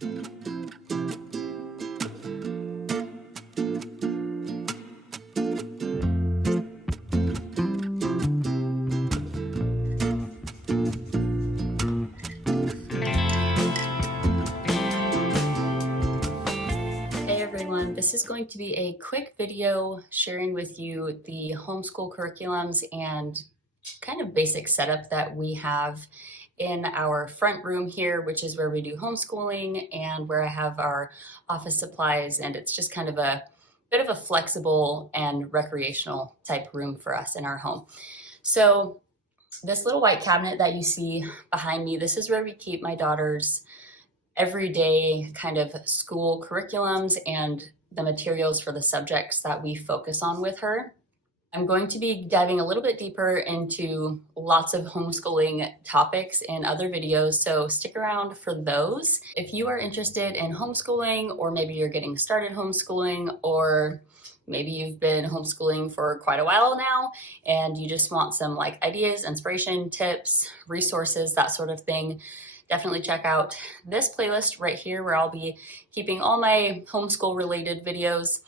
This is going to be a quick video sharing with you the homeschool curriculums and kind of basic setup that we have in our front room here, which is where we do homeschooling and where I have our office supplies, and it's just kind of a bit of a flexible and recreational type room for us in our home. So this little white cabinet that you see behind me, this is where we keep my daughter's everyday kind of school curriculums and the materials for the subjects that we focus on with her. I'm going to be diving a little bit deeper into lots of homeschooling topics in other videos, so stick around for those. If you are interested in homeschooling, or maybe you're getting started homeschooling, or maybe you've been homeschooling for quite a while now and you just want some like ideas, inspiration, tips, resources, that sort of thing, definitely check out this playlist right here where I'll be keeping all my homeschool related videos,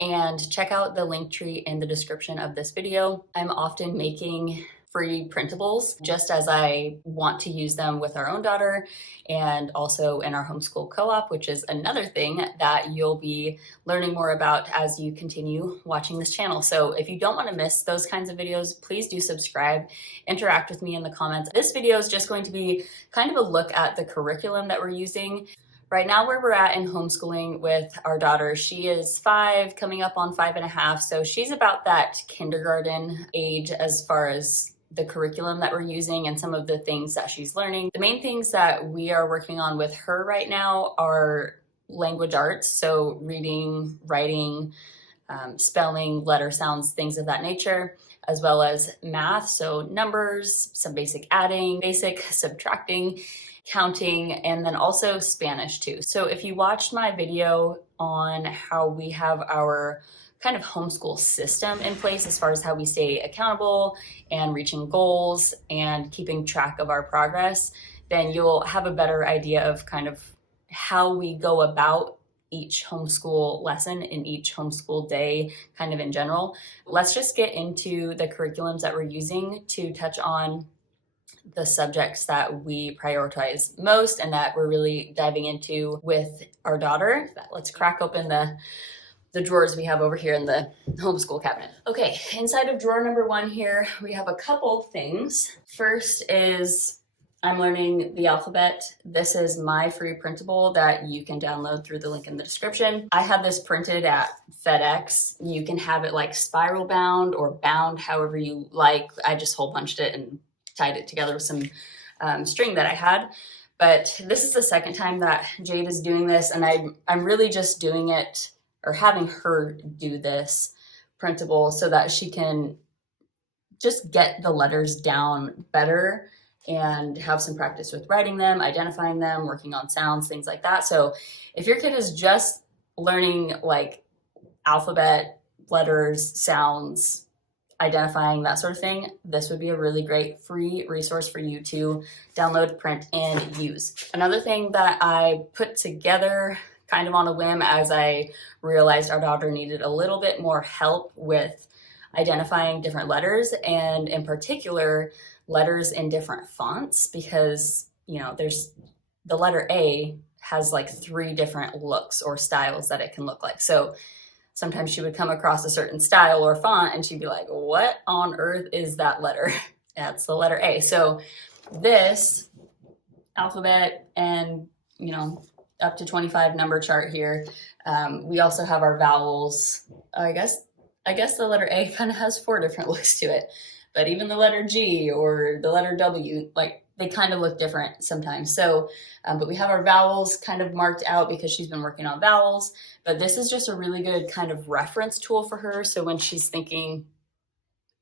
and check out the link tree in the description of this video. I'm often making free printables just as I want to use them with our own daughter, and also in our homeschool co-op, which is another thing that you'll be learning more about as you continue watching this channel. So if you don't want to miss those kinds of videos, please do subscribe, interact with me in the comments. This video is just going to be kind of a look at the curriculum that we're using. Right now, where we're at in homeschooling with our daughter, she is 5, coming up on 5.5. So she's about that kindergarten age as far as the curriculum that we're using and some of the things that she's learning. The main things that we are working on with her right now are language arts. So reading, writing, spelling, letter sounds, things of that nature, as well as math. So numbers, some basic adding, basic subtracting, counting, and then also Spanish too. So if you watched my video on how we have our kind of homeschool system in place as far as how we stay accountable and reaching goals and keeping track of our progress, then you'll have a better idea of kind of how we go about each homeschool lesson in each homeschool day, kind of in general. Let's just get into the curriculums that we're using to touch on the subjects that we prioritize most and that we're really diving into with our daughter. Let's crack open the drawers we have over here in the homeschool cabinet. Okay, inside of drawer number 1 here, we have a couple things. First is I'm learning the alphabet. This is my free printable that you can download through the link in the description. I have this printed at FedEx. You can have it like spiral bound or bound however you like. I just hole punched it and tied it together with some string that I had. But this is the second time that Jade is doing this, and I'm really just doing it, or having her do this printable so that she can just get the letters down better and have some practice with writing them, identifying them, working on sounds, things like that. So if your kid is just learning like alphabet, letters, sounds, identifying, that sort of thing, this would be a really great free resource for you to download, print, and use. Another thing that I put together kind of on a whim as I realized our daughter needed a little bit more help with identifying different letters, and in particular letters in different fonts, because you know there's the letter A has like 3 different looks or styles that it can look like. So sometimes she would come across a certain style or font and she'd be like, what on earth is that letter? That's the letter A. So this alphabet and, you know, up to 25 number chart here. We also have our vowels. I guess the letter A kind of has 4 different looks to it, but even the letter G or the letter W, like they kind of look different sometimes. So, but we have our vowels kind of marked out because she's been working on vowels, but this is just a really good kind of reference tool for her. So when she's thinking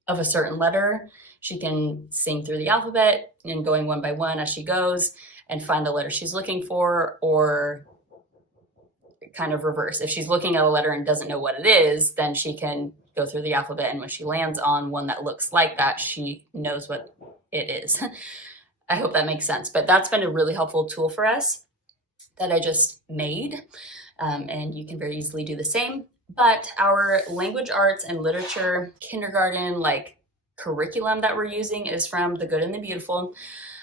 of a certain letter, she can sing through the alphabet and going one by one as she goes and find the letter she's looking for, or kind of reverse. If she's looking at a letter and doesn't know what it is, then she can go through the alphabet, and when she lands on one that looks like that, she knows what it is. I hope that makes sense, but that's been a really helpful tool for us. that I just made, and you can very easily do the same. But our language arts and literature kindergarten curriculum that we're using is from The Good and the Beautiful.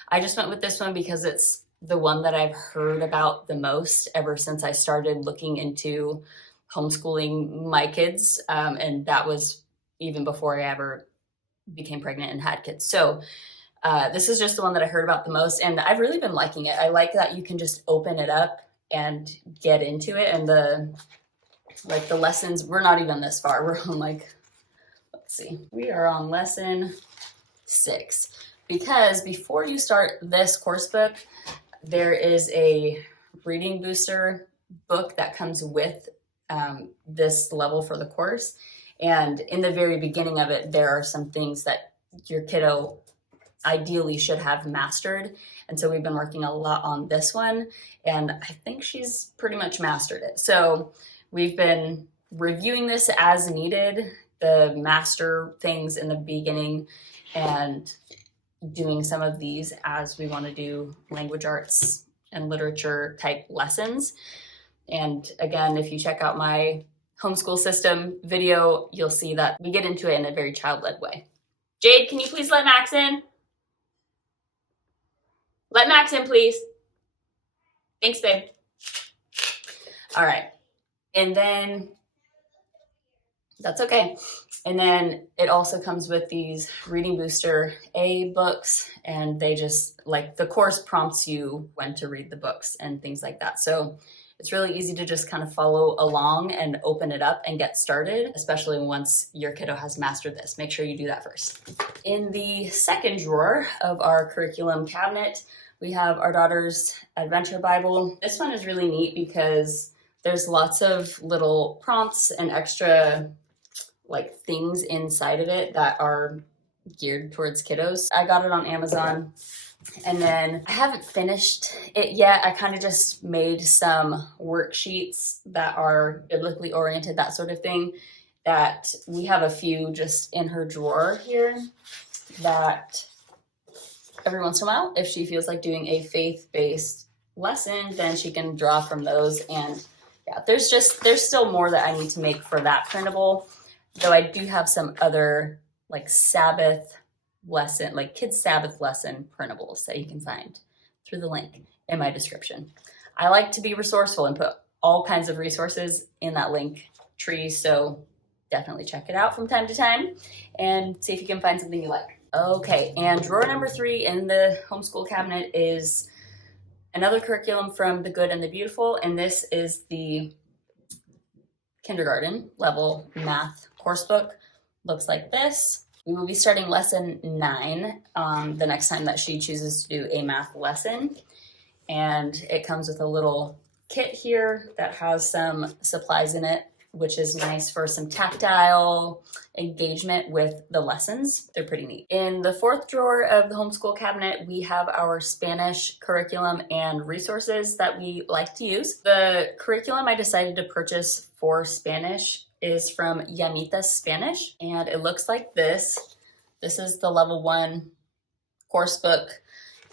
I just went with this one because it's the one that I've heard about the most ever since I started looking into homeschooling my kids, and that was even before I ever became pregnant and had kids. So this is just the one that I heard about the most, and I've really been liking it. I like that you can just open it up and get into it, and the lessons, we're not even this far. We're on let's see, we are on lesson 6. Because before you start this course book, there is a reading booster book that comes with this level for the course. And in the very beginning of it, there are some things that your kiddo ideally should have mastered. And so we've been working a lot on this one, and I think she's pretty much mastered it. So we've been reviewing this as needed, the master things in the beginning, and doing some of these as we want to do language arts and literature type lessons. And again, if you check out my homeschool system video, you'll see that we get into it in a very child-led way. Jade, can you please let Max in? Let Max in, please. Thanks, babe. All right. And then, that's okay. And then it also comes with these Reading Booster A books, and they just, the course prompts you when to read the books and things like that. So it's really easy to just kind of follow along and open it up and get started, especially once your kiddo has mastered this. Make sure you do that first. In the second drawer of our curriculum cabinet, we have our daughter's Adventure Bible. This one is really neat because there's lots of little prompts and extra things inside of it that are geared towards kiddos. I got it on Amazon, and then I haven't finished it yet. I kind of just made some worksheets that are biblically oriented, that sort of thing, that we have a few just in her drawer here that every once in a while, if she feels like doing a faith-based lesson, then she can draw from those. And yeah, there's still more that I need to make for that printable, though I do have some other Sabbath lesson, kids Sabbath lesson printables that you can find through the link in my description. I like to be resourceful and put all kinds of resources in that link tree, so definitely check it out from time to time and see if you can find something you like. Okay, and drawer number 3 in the homeschool cabinet is another curriculum from The Good and the Beautiful, and this is the kindergarten level math course book. Looks like this. We will be starting lesson 9 the next time that she chooses to do a math lesson, and it comes with a little kit here that has some supplies in it, which is nice for some tactile engagement with the lessons. They're pretty neat. In the 4th drawer of the homeschool cabinet, we have our Spanish curriculum and resources that we like to use. The curriculum I decided to purchase for Spanish is from Yamita's Spanish, and it looks like this. This is the level 1 course book,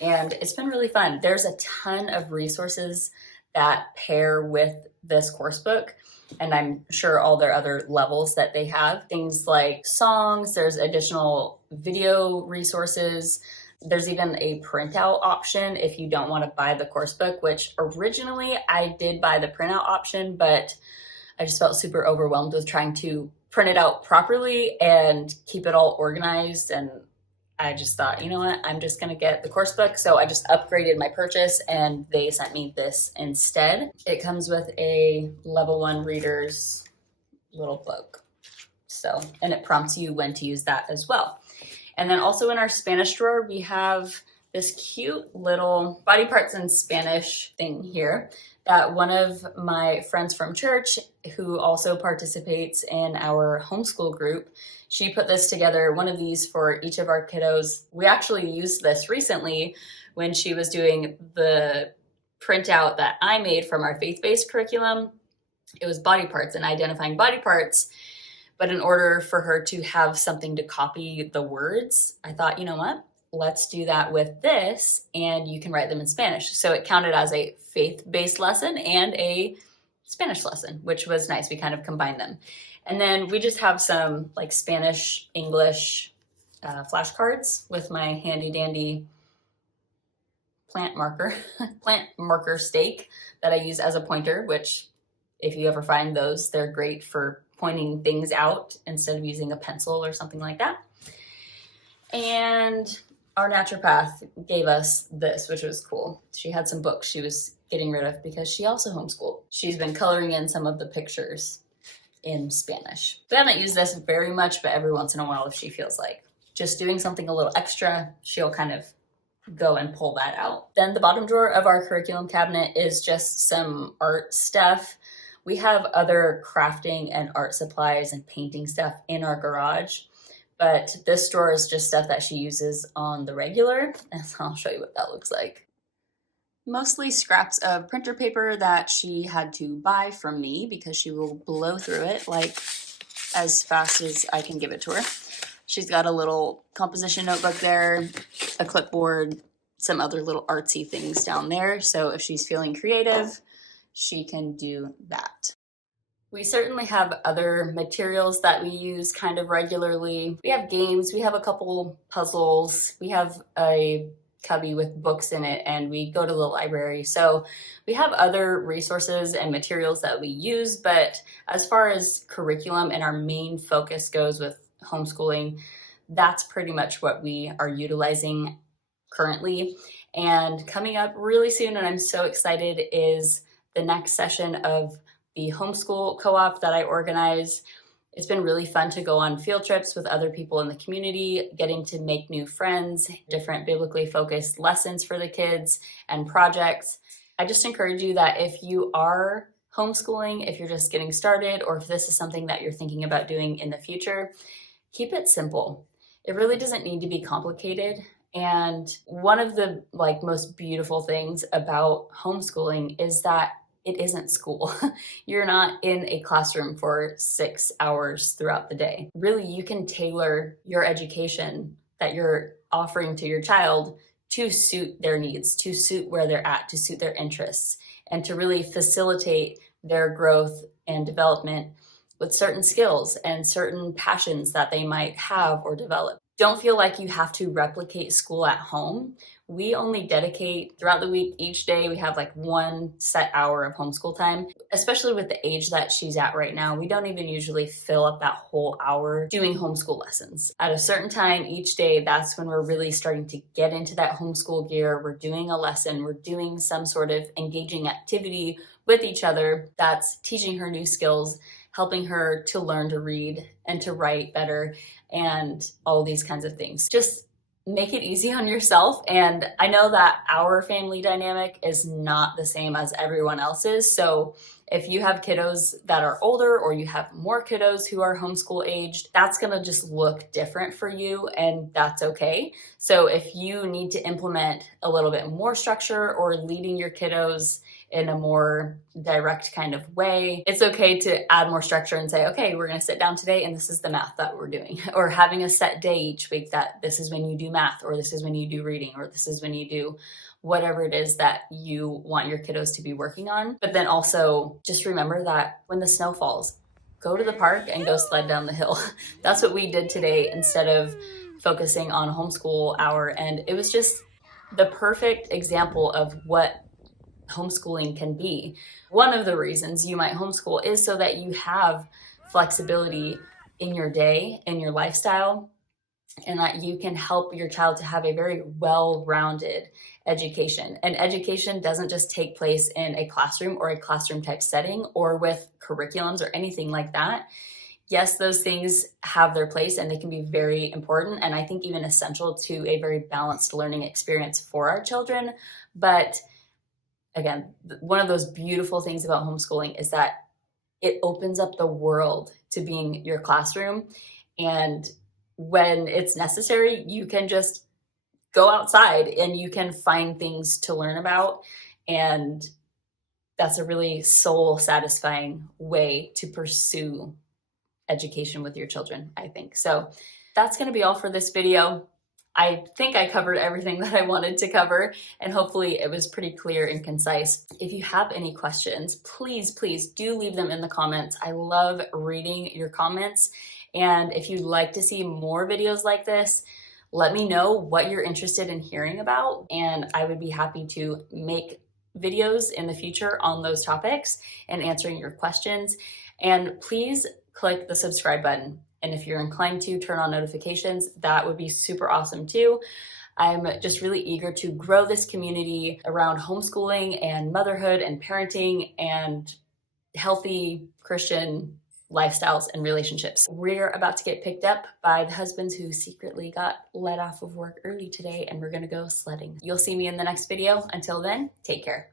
and it's been really fun. There's a ton of resources that pair with this course book, and I'm sure all their other levels that they have. Things like songs, there's additional video resources. There's even a printout option if you don't want to buy the course book, which originally I did buy the printout option, but I just felt super overwhelmed with trying to print it out properly and keep it all organized. And I just thought, you know what, I'm just gonna get the course book. So I just upgraded my purchase and they sent me this instead. It comes with a level 1 reader's little book. So, and it prompts you when to use that as well. And then also in our Spanish drawer, we have this cute little body parts in Spanish thing here that one of my friends from church, who also participates in our homeschool group, she put this together, one of these for each of our kiddos. We actually used this recently when she was doing the printout that I made from our faith-based curriculum. It was body parts and identifying body parts. But in order for her to have something to copy the words, I thought, you know what? let's do that with this, and you can write them in Spanish. So it counted as a faith-based lesson and a Spanish lesson, which was nice. We kind of combined them. And then we just have some like Spanish, English flashcards with my handy dandy plant marker stake that I use as a pointer, which if you ever find those, they're great for pointing things out instead of using a pencil or something like that. And our naturopath gave us this, which was cool. She had some books she was getting rid of because she also homeschooled. She's been coloring in some of the pictures in Spanish. We haven't used this very much, but every once in a while, if she feels like just doing something a little extra, she'll kind of go and pull that out. Then the bottom drawer of our curriculum cabinet is just some art stuff. We have other crafting and art supplies and painting stuff in our garage, but this drawer is just stuff that she uses on the regular, and I'll show you what that looks like. Mostly scraps of printer paper that she had to buy from me because she will blow through it like as fast as I can give it to her. She's got a little composition notebook there, a clipboard, some other little artsy things down there. So if she's feeling creative, she can do that. We certainly have other materials that we use kind of regularly. We have games, we have a couple puzzles, we have a cubby with books in it, and we go to the library. So we have other resources and materials that we use, but as far as curriculum and our main focus goes with homeschooling, that's pretty much what we are utilizing currently. And coming up really soon, and I'm so excited, is the next session of the homeschool co-op that I organize. It's been really fun to go on field trips with other people in the community, getting to make new friends, different biblically focused lessons for the kids and projects. I just encourage you that if you are homeschooling, if you're just getting started, or if this is something that you're thinking about doing in the future, keep it simple. It really doesn't need to be complicated. And one of the most beautiful things about homeschooling is that it isn't school. You're not in a classroom for 6 hours throughout the day. Really, you can tailor your education that you're offering to your child to suit their needs, to suit where they're at, to suit their interests, and to really facilitate their growth and development with certain skills and certain passions that they might have or develop. Don't feel like you have to replicate school at home. We only dedicate throughout the week, each day, we have like one set hour of homeschool time, especially with the age that she's at right now. We don't even usually fill up that whole hour doing homeschool lessons. At a certain time each day, that's when we're really starting to get into that homeschool gear. We're doing a lesson, we're doing some sort of engaging activity with each other that's teaching her new skills, helping her to learn to read and to write better, and all these kinds of things. Just make it easy on yourself. And I know that our family dynamic is not the same as everyone else's. So if you have kiddos that are older, or you have more kiddos who are homeschool aged, that's gonna just look different for you, and that's okay. So if you need to implement a little bit more structure or leading your kiddos in a more direct kind of way, it's okay to add more structure and say, okay, we're gonna sit down today and this is the math that we're doing. Or having a set day each week that this is when you do math, or this is when you do reading, or this is when you do whatever it is that you want your kiddos to be working on. But then also just remember that when the snow falls, go to the park and go sled down the hill. That's what we did today instead of focusing on homeschool hour. And it was just the perfect example of what homeschooling can be. One of the reasons you might homeschool is so that you have flexibility in your day, in your lifestyle, and that you can help your child to have a very well-rounded education. And education doesn't just take place in a classroom or a classroom type setting or with curriculums or anything like that. Yes, those things have their place and they can be very important, and I think even essential to a very balanced learning experience for our children. But again, one of those beautiful things about homeschooling is that it opens up the world to being your classroom. And when it's necessary, you can just go outside and you can find things to learn about. And that's a really soul satisfying way to pursue education with your children, I think. So that's going to be all for this video. I think I covered everything that I wanted to cover, and hopefully it was pretty clear and concise. If you have any questions, please do leave them in the comments. I love reading your comments, and if you'd like to see more videos like this, let me know what you're interested in hearing about, and I would be happy to make videos in the future on those topics and answering your questions. And please click the subscribe button. And if you're inclined to turn on notifications, that would be super awesome too. I'm just really eager to grow this community around homeschooling and motherhood and parenting and healthy Christian lifestyles and relationships. We're about to get picked up by the husbands who secretly got let off of work early today, and we're gonna go sledding. You'll see me in the next video. Until then, take care.